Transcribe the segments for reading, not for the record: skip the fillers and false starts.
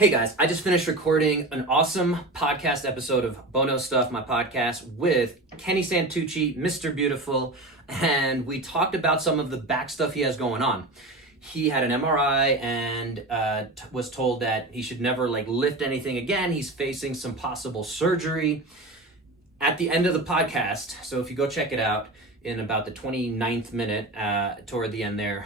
Hey guys, I just finished recording an awesome podcast episode of Bono Stuff, my podcast, with Kenny Santucci, Mr. Beautiful, and we talked about some of the back stuff he has going on. He had an MRI and was told that he should never lift anything again. He's facing some possible surgery. At the end of the podcast, so if you go check it out, in about the 29th minute, toward the end there,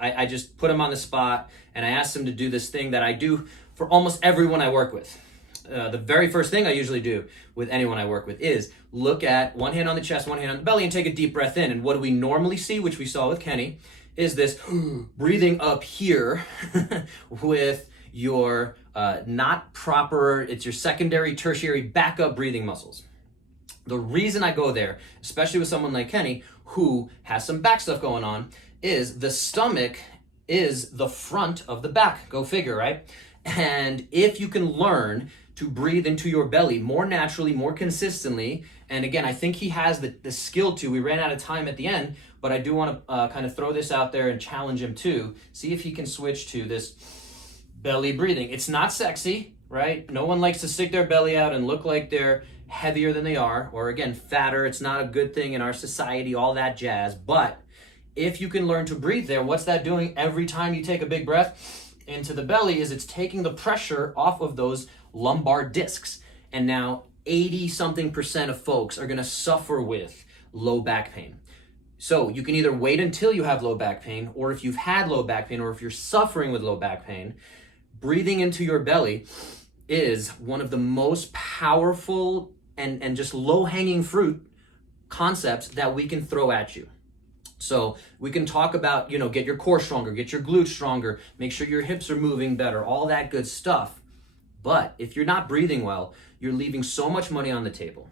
I just put him on the spot and I asked him to do this thing that I do for almost everyone I work with. The very first thing I usually do with anyone I work with is look at one hand on the chest, one hand on the belly, and take a deep breath in. And what do we normally see, which we saw with Kenny, is this breathing up here with your not proper, it's your secondary, tertiary backup breathing muscles. The reason I go there, especially with someone like Kenny, who has some back stuff going on, is the stomach is the front of the back. Go figure, right? And if you can learn to breathe into your belly more naturally, more consistently, and again, I think he has the skill to. We ran out of time at the end, but I do want to kind of throw this out there and challenge him to see if he can switch to this belly breathing. It's not sexy, right? No one likes to stick their belly out and look like they're heavier than they are, or again, fatter. It's not a good thing in our society, all that jazz. But if you can learn to breathe there, what's that doing every time you take a big breath into the belly is it's taking the pressure off of those lumbar discs. And now 80-something% of folks are gonna suffer with low back pain. So you can either wait until you have low back pain, or if you've had low back pain, or if you're suffering with low back pain, breathing into your belly is one of the most powerful and just low-hanging fruit concepts that we can throw at you. So we can talk about, get your core stronger, get your glutes stronger, make sure your hips are moving better, all that good stuff. But if you're not breathing well, you're leaving so much money on the table.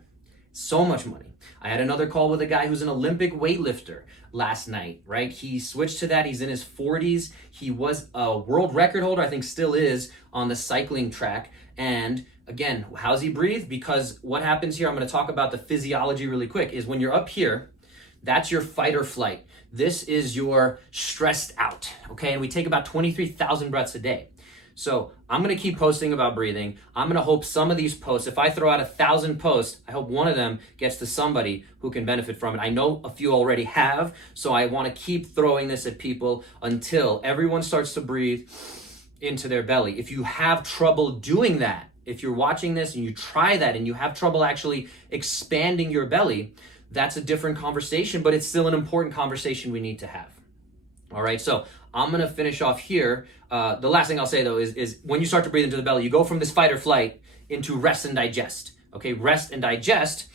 So much money. I had another call with a guy who's an Olympic weightlifter last night, right? He switched to that. He's in his 40s. He was a world record holder, I think still is, on the cycling track. And again, how's he breathe? Because what happens here, I'm going to talk about the physiology really quick, is when you're up here, that's your fight or flight. This is your stressed out, okay? And we take about 23,000 breaths a day. So I'm going to keep posting about breathing. I'm going to hope some of these posts, if I throw out 1,000 posts, I hope one of them gets to somebody who can benefit from it. I know a few already have, so I want to keep throwing this at people until everyone starts to breathe into their belly. If you have trouble doing that, if you're watching this and you try that and you have trouble actually expanding your belly, that's a different conversation, but it's still an important conversation we need to have. All right, so I'm gonna finish off here. The last thing I'll say though is when you start to breathe into the belly, you go from this fight or flight into rest and digest. Okay, rest and digest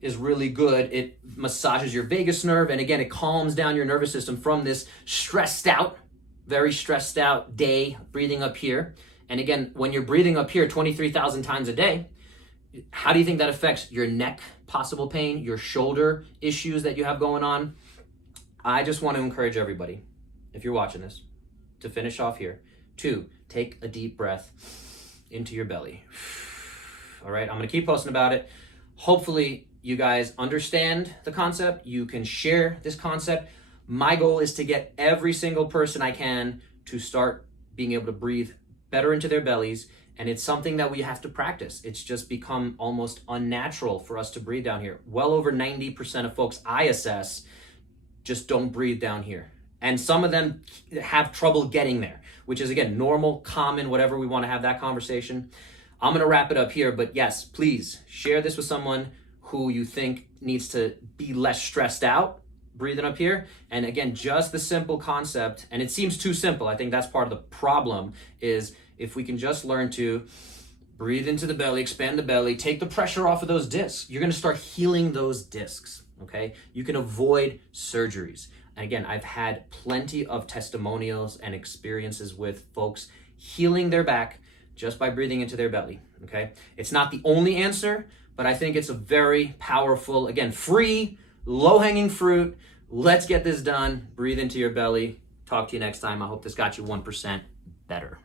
is really good. It massages your vagus nerve, and again, it calms down your nervous system from this stressed out, very stressed out day, breathing up here. And again, when you're breathing up here 23,000 times a day, how do you think that affects your neck possible pain, your shoulder issues that you have going on? I just want to encourage everybody, if you're watching this, to finish off here, to take a deep breath into your belly. All right, I'm going to keep posting about it. Hopefully you guys understand the concept. You can share this concept. My goal is to get every single person I can to start being able to breathe better into their bellies. And it's something that we have to practice. It's just become almost unnatural for us to breathe down here. Well over 90% of folks I assess just don't breathe down here. And some of them have trouble getting there, which is again, normal, common, whatever we want to have that conversation. I'm going to wrap it up here, but yes, please share this with someone who you think needs to be less stressed out breathing up here. And again, just the simple concept, and it seems too simple. I think that's part of the problem, is if we can just learn to breathe into the belly, expand the belly, take the pressure off of those discs, you're going to start healing those discs, okay? You can avoid surgeries. And again, I've had plenty of testimonials and experiences with folks healing their back just by breathing into their belly, okay? It's not the only answer, but I think it's a very powerful, again, free, low-hanging fruit. Let's get this done. Breathe into your belly. Talk to you next time. I hope this got you 1% better.